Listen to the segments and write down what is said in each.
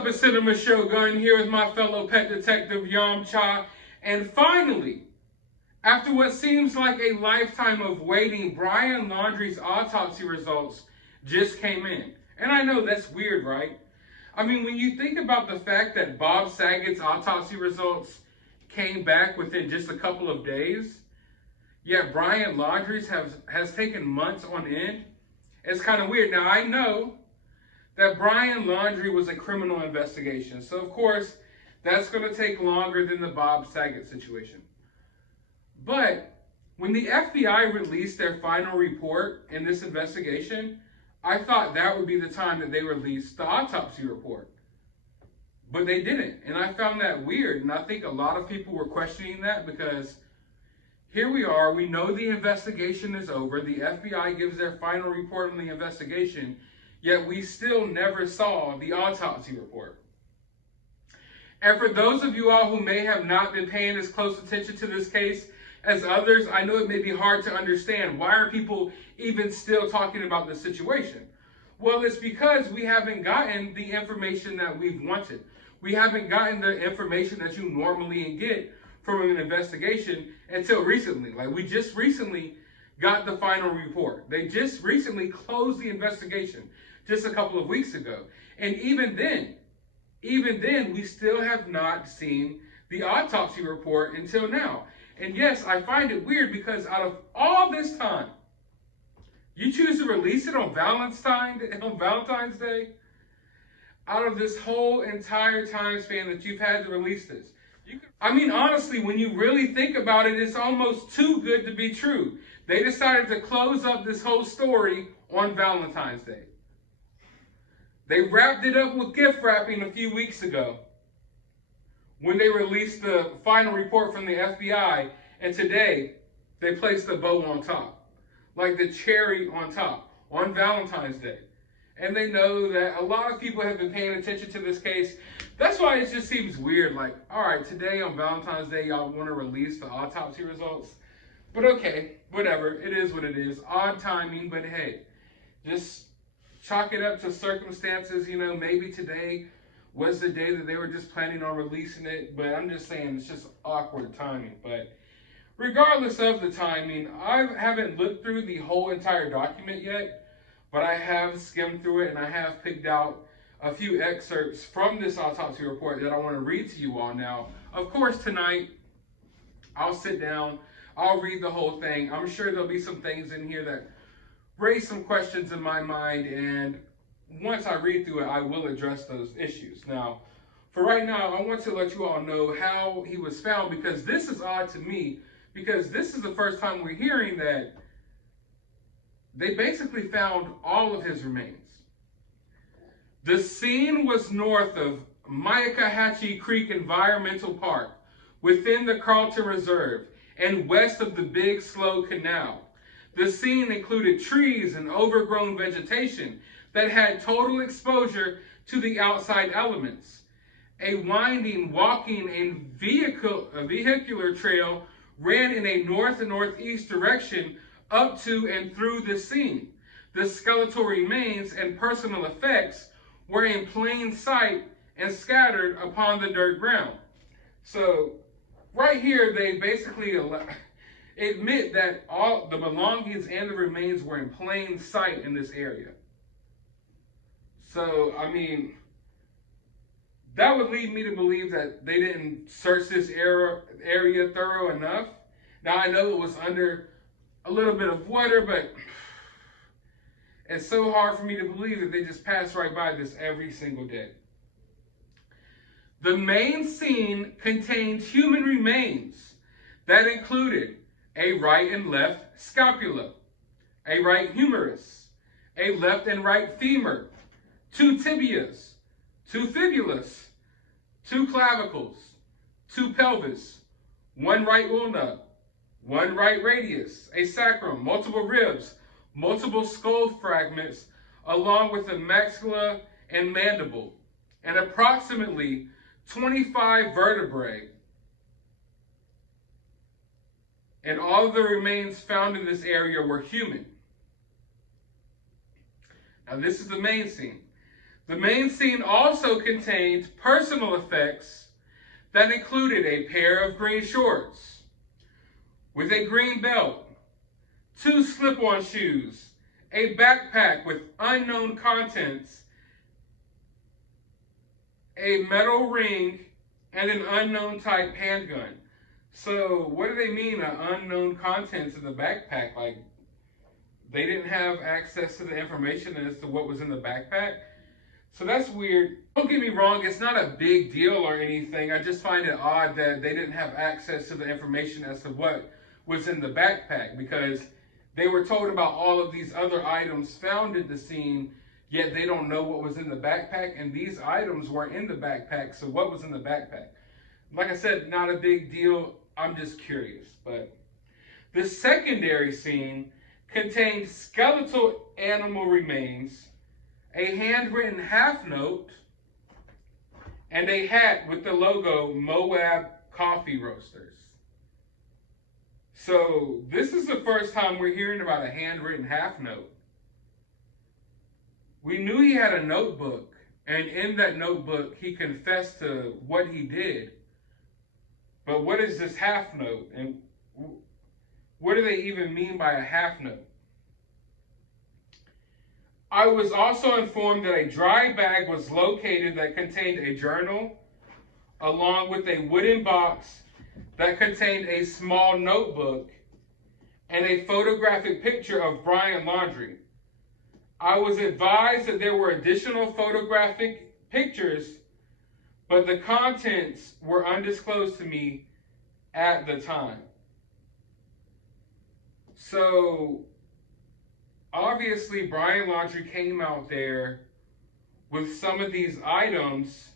up, it's Cinema Shogun here with my fellow pet detective Yamcha. And finally, after what seems like a lifetime of waiting, Brian Laundrie's autopsy results just came in. And I know that's weird, right? I mean, when you think about the fact that Bob Saget's autopsy results came back within just a couple of days, yet Brian Laundrie's has taken months on end, it's kind of weird. Now, I know that Brian Laundrie was a criminal investigation. So, of course, that's going to take longer than the Bob Saget situation. But when the FBI released their final report in this investigation, I thought that would be the time that they released the autopsy report. But they didn't. And I found that weird. And I think a lot of people were questioning that because here we are. We know the investigation is over. The FBI gives their final report on the investigation. Yet we still never saw the autopsy report. And for those of you all who may have not been paying as close attention to this case as others, I know it may be hard to understand. Why are people even still talking about this situation? Well, it's because we haven't gotten the information that we've wanted. We haven't gotten the information that you normally get from an investigation until recently. Like, we just recently got the final report. They just recently closed the investigation just a couple of weeks ago. And even then, we still have not seen the autopsy report until now. And yes, I find it weird because out of all this time, you choose to release it on Valentine's Day? Out of this whole entire time span that you've had to release this. I mean, honestly, when you really think about it, it's almost too good to be true. They decided to close up this whole story on Valentine's Day. They wrapped it up with gift wrapping a few weeks ago when they released the final report from the FBI, and today they placed the bow on top, like the cherry on top, on Valentine's Day. And they know that a lot of people have been paying attention to this case. That's why it just seems weird, like, all right, today on Valentine's Day, y'all want to release the autopsy results? But okay, whatever, it is what it is. Odd timing, but hey, just chalk it up to circumstances. You know, maybe today was the day that they were just planning on releasing it, but I'm just saying it's just awkward timing. But regardless of the timing, I haven't looked through the whole entire document yet, but I have skimmed through it and I have picked out a few excerpts from this autopsy report that I want to read to you all now. Of course, tonight, I'll sit down, I'll read the whole thing. I'm sure there'll be some things in here that raise some questions in my mind, and once I read through it, I will address those issues. Now, for right now, I want to let you all know how he was found, because this is odd to me, because this is the first time we're hearing that they basically found all of his remains. The scene was north of Myakkahatchee Creek Environmental Park, within the Carlton Reserve, and west of the Big Slow Canal. The scene included trees and overgrown vegetation that had total exposure to the outside elements. A winding, walking, and vehicular trail ran in a north and northeast direction up to and through the scene. The skeletal remains and personal effects were in plain sight and scattered upon the dirt ground. So, right here, they basically admit that all the belongings and the remains were in plain sight in this area. So, I mean, that would lead me to believe that they didn't search this area thorough enough. Now, I know it was under a little bit of water, but it's so hard for me to believe that they just pass right by this every single day. The main scene contained human remains that included a right and left scapula, a right humerus, a left and right femur, 2 tibias, 2 fibulas, 2 clavicles, 2 pelvis, 1 right ulna, 1 right radius, a sacrum, multiple ribs, multiple skull fragments, along with the maxilla and mandible, and approximately 25 vertebrae. And all of the remains found in this area were human. Now, this is the main scene. The main scene also contained personal effects that included a pair of green shorts with a green belt, 2 slip-on shoes, a backpack with unknown contents, a metal ring, and an unknown type handgun. So what do they mean, unknown contents in the backpack? Like, they didn't have access to the information as to what was in the backpack? So that's weird. Don't get me wrong, it's not a big deal or anything. I just find it odd that they didn't have access to the information as to what was in the backpack, because they were told about all of these other items found at the scene, yet they don't know what was in the backpack, and these items weren't in the backpack, so what was in the backpack? Like I said, not a big deal. I'm just curious. But the secondary scene contained skeletal animal remains, a handwritten half note, and a hat with the logo Moab Coffee Roasters. So this is the first time we're hearing about a handwritten half note. We knew he had a notebook, and in that notebook he confessed to what he did. But what is this half note, and what do they even mean by a half note? I was also informed that a dry bag was located that contained a journal, along with a wooden box that contained a small notebook and a photographic picture of Brian Laundrie. I was advised that there were additional photographic pictures, but the contents were undisclosed to me at the time. So obviously Brian Laundrie came out there with some of these items,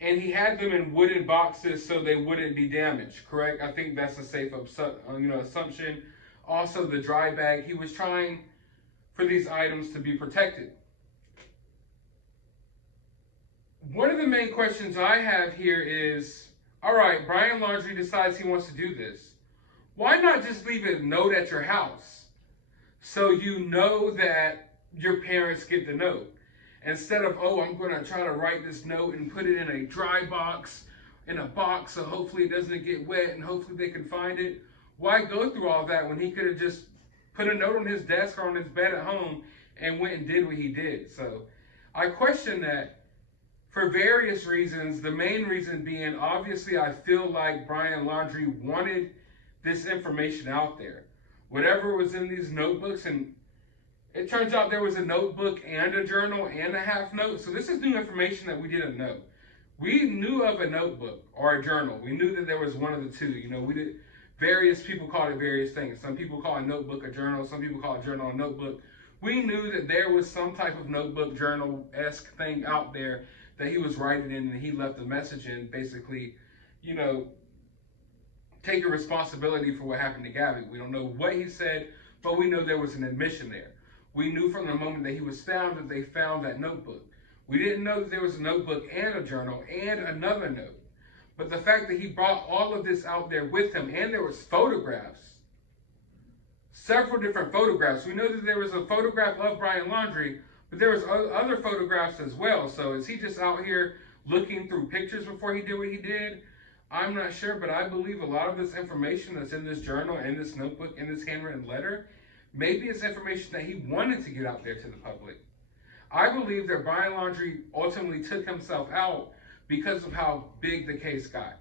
and he had them in wooden boxes so they wouldn't be damaged, correct? I think that's a safe assumption. Also, the dry bag, he was trying for these items to be protected. One of the main questions I have here is, all right, Brian Laundrie decides he wants to do this. Why not just leave a note at your house so you know that your parents get the note? Instead of, oh, I'm going to try to write this note and put it in a dry box, in a box, so hopefully it doesn't get wet and hopefully they can find it. Why go through all that when he could have just put a note on his desk or on his bed at home and went and did what he did? So I question that for various reasons. The main reason being, obviously, I feel like Brian Laundrie wanted this information out there. Whatever was in these notebooks, and it turns out there was a notebook and a journal and a half note. So this is new information that we didn't know. We knew of a notebook or a journal. We knew that there was one of the two. You know, various people called it various things. Some people call a notebook a journal. Some people call a journal a notebook. We knew that there was some type of notebook journal-esque thing out there that he was writing in, and he left a message in, basically, you know, taking responsibility for what happened to Gabby. We don't know what he said, but we know there was an admission there. We knew from the moment that he was found that they found that notebook. We didn't know that there was a notebook and a journal and another note. But the fact that he brought all of this out there with him, and there was photographs, several different photographs. We know that there was a photograph of Brian Laundrie, but there was other photographs as well. So is he just out here looking through pictures before he did what he did? I'm not sure, but I believe a lot of this information that's in this journal, in this notebook, in this handwritten letter, maybe it's information that he wanted to get out there to the public. I believe that Brian Laundrie ultimately took himself out because of how big the case got.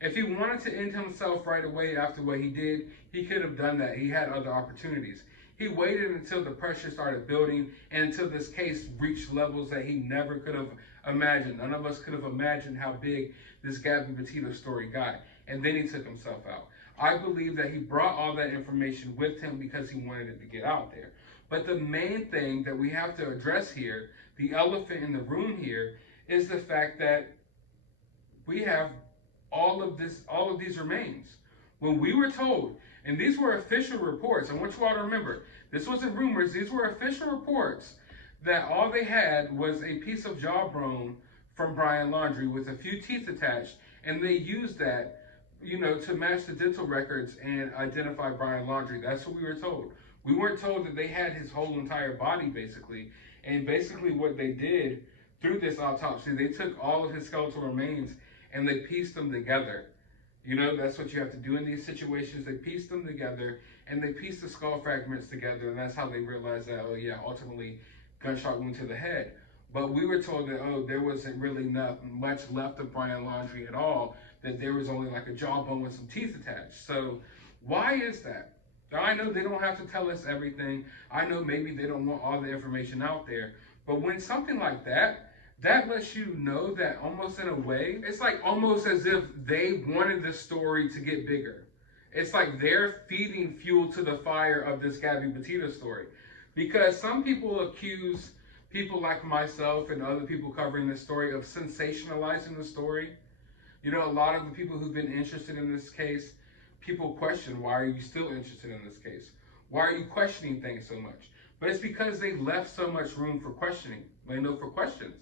If he wanted to end himself right away after what he did, he could have done that. He had other opportunities. He waited until the pressure started building and until this case reached levels that he never could have imagined. None of us could have imagined how big this Gabby Petito story got. And then he took himself out. I believe that he brought all that information with him because he wanted it to get out there. But the main thing that we have to address here, the elephant in the room here, is the fact that we have all of these remains. When we were told, and these were official reports, I want you all to remember, this wasn't rumors, these were official reports, that all they had was a piece of jawbone from Brian Laundrie with a few teeth attached, and they used that, you know, to match the dental records and identify Brian Laundrie. That's what we were told. We weren't told that they had his whole entire body, basically, And basically what they did through this autopsy, they took all of his skeletal remains and they pieced them together. You know, that's what you have to do in these situations. They pieced them together and they pieced the skull fragments together, and that's how they realized that, oh yeah, ultimately gunshot wound to the head. But we were told that, oh, there wasn't really much left of Brian Laundrie at all, that there was only like a jawbone with some teeth attached. So why is that? I know they don't have to tell us everything. I know maybe they don't want all the information out there. But when something like that lets you know that almost in a way, it's like almost as if they wanted the story to get bigger. It's like they're feeding fuel to the fire of this Gabby Petito story. Because some people accuse people like myself and other people covering this story of sensationalizing the story. You know, a lot of the people who've been interested in this case, people question, why are you still interested in this case? Why are you questioning things so much? But it's because they left so much room for questioning, for questions.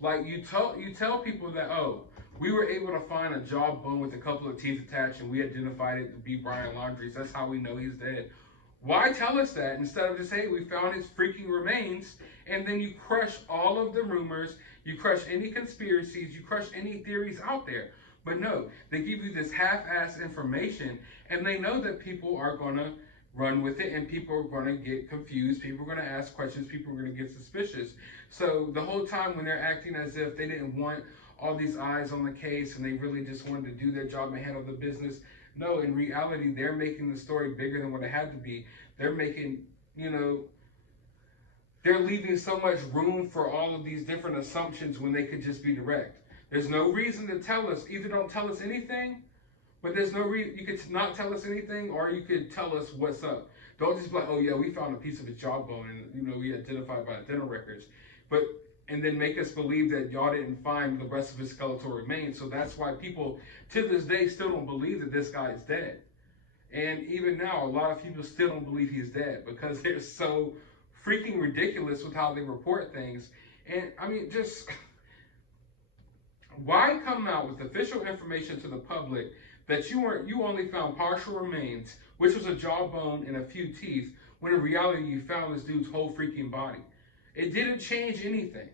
Like you tell people that, oh, we were able to find a jawbone with a couple of teeth attached and we identified it to be Brian Laundrie's. That's how we know he's dead. Why tell us that instead of just, hey, we found his freaking remains, and then you crush all of the rumors, you crush any conspiracies, you crush any theories out there. But no, they give you this half-assed information, and they know that people are going to run with it, and people are going to get confused, people are going to ask questions, people are going to get suspicious. So the whole time when they're acting as if they didn't want all these eyes on the case and they really just wanted to do their job and handle the business, no, in reality, they're making the story bigger than what it had to be. They're making, they're leaving so much room for all of these different assumptions when they could just be direct. There's no reason to tell us. Either don't tell us anything, but there's no reason. You could not tell us anything, or you could tell us what's up. Don't just be like, oh yeah, we found a piece of his jawbone and we identified by the dental records. And then make us believe that y'all didn't find the rest of his skeletal remains. So that's why people to this day still don't believe that this guy is dead. And even now, a lot of people still don't believe he's dead because they're so freaking ridiculous with how they report things. And I mean, just why come out with official information to the public that you only found partial remains, which was a jawbone and a few teeth, when in reality you found this dude's whole freaking body? It didn't change anything.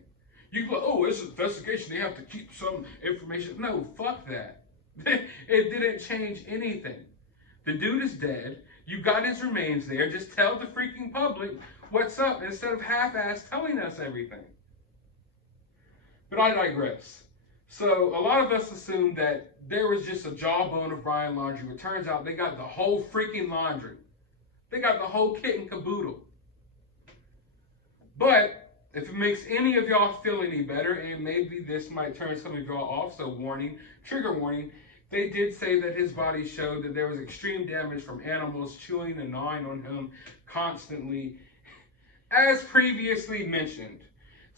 You go, oh, it's an investigation, they have to keep some information. No, fuck that. It didn't change anything. The dude is dead. You got his remains there. Just tell the freaking public what's up instead of half-ass telling us everything. But I digress. So a lot of us assumed that there was just a jawbone of Brian Laundrie. It turns out they got the whole freaking laundry. They got the whole kit and caboodle. But if it makes any of y'all feel any better, and maybe this might turn some of y'all off, so warning, trigger warning, they did say that his body showed that there was extreme damage from animals chewing and gnawing on him constantly. As previously mentioned,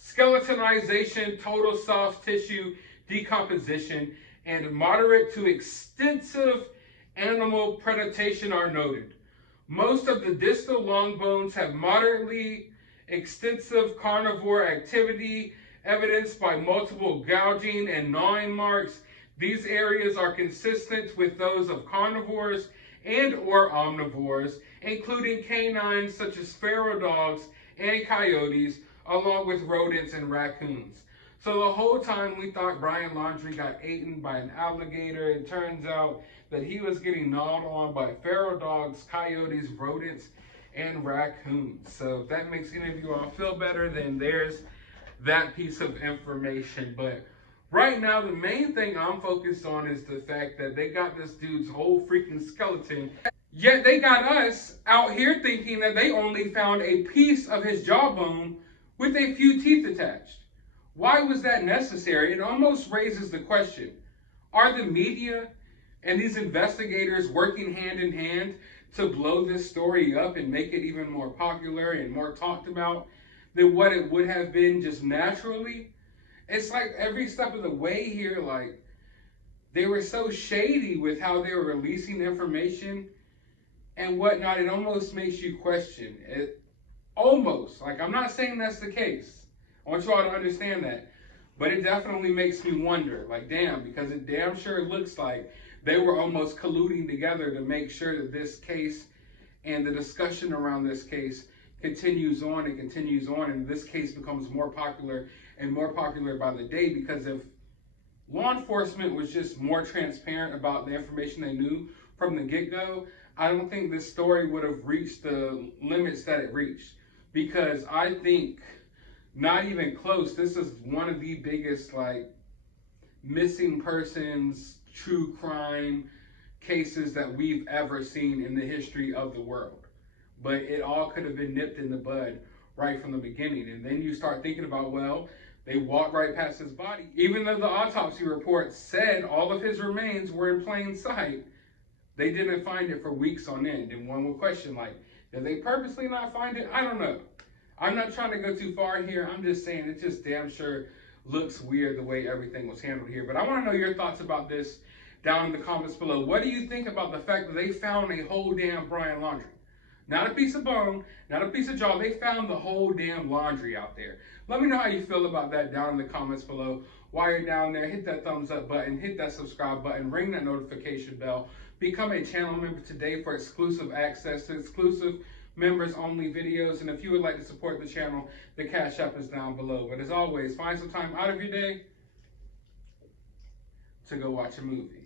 skeletonization, total soft tissue decomposition, and moderate to extensive animal predation are noted. Most of the distal long bones have moderately extensive carnivore activity, evidenced by multiple gouging and gnawing marks. These areas are consistent with those of carnivores and or omnivores, including canines such as feral dogs and coyotes, along with rodents and raccoons. So the whole time we thought Brian Laundrie got eaten by an alligator. It turns out that he was getting gnawed on by feral dogs, coyotes, rodents, and raccoons. So if that makes any of you all feel better, then there's that piece of information. But right now, the main thing I'm focused on is the fact that they got this dude's whole freaking skeleton, yet they got us out here thinking that they only found a piece of his jawbone with a few teeth attached. Why was that necessary? It almost raises the question, are the media and these investigators working hand in hand to blow this story up and make it even more popular and more talked about than what it would have been just naturally? It's like every step of the way here, like, they were so shady with how they were releasing information and whatnot. It almost makes you question it. Almost. Like, I'm not saying that's the case. I want you all to understand that. But it definitely makes me wonder, like, damn, because it damn sure looks like they were almost colluding together to make sure that this case and the discussion around this case continues on and continues on, and this case becomes more popular and more popular by the day, because if law enforcement was just more transparent about the information they knew from the get-go, I don't think this story would have reached the limits that it reached. Because I think, not even close, this is one of the biggest missing persons, true crime cases that we've ever seen in the history of the world. But it all could have been nipped in the bud right from the beginning. And then you start thinking about, well, they walked right past his body. Even though the autopsy report said all of his remains were in plain sight, they didn't find it for weeks on end. And one would question, did they purposely not find it? I don't know. I'm not trying to go too far here. I'm just saying it just damn sure looks weird the way everything was handled here. But I want to know your thoughts about this down in the comments below. What do you think about the fact that they found a whole damn Brian Laundrie? Not a piece of bone, not a piece of jaw. They found the whole damn Laundrie out there. Let me know how you feel about that down in the comments below. While you're down there, hit that thumbs up button, hit that subscribe button, ring that notification bell. Become a channel member today for exclusive access to exclusive members only videos. And if you would like to support the channel, the Cash App is down below. But as always, find some time out of your day to go watch a movie.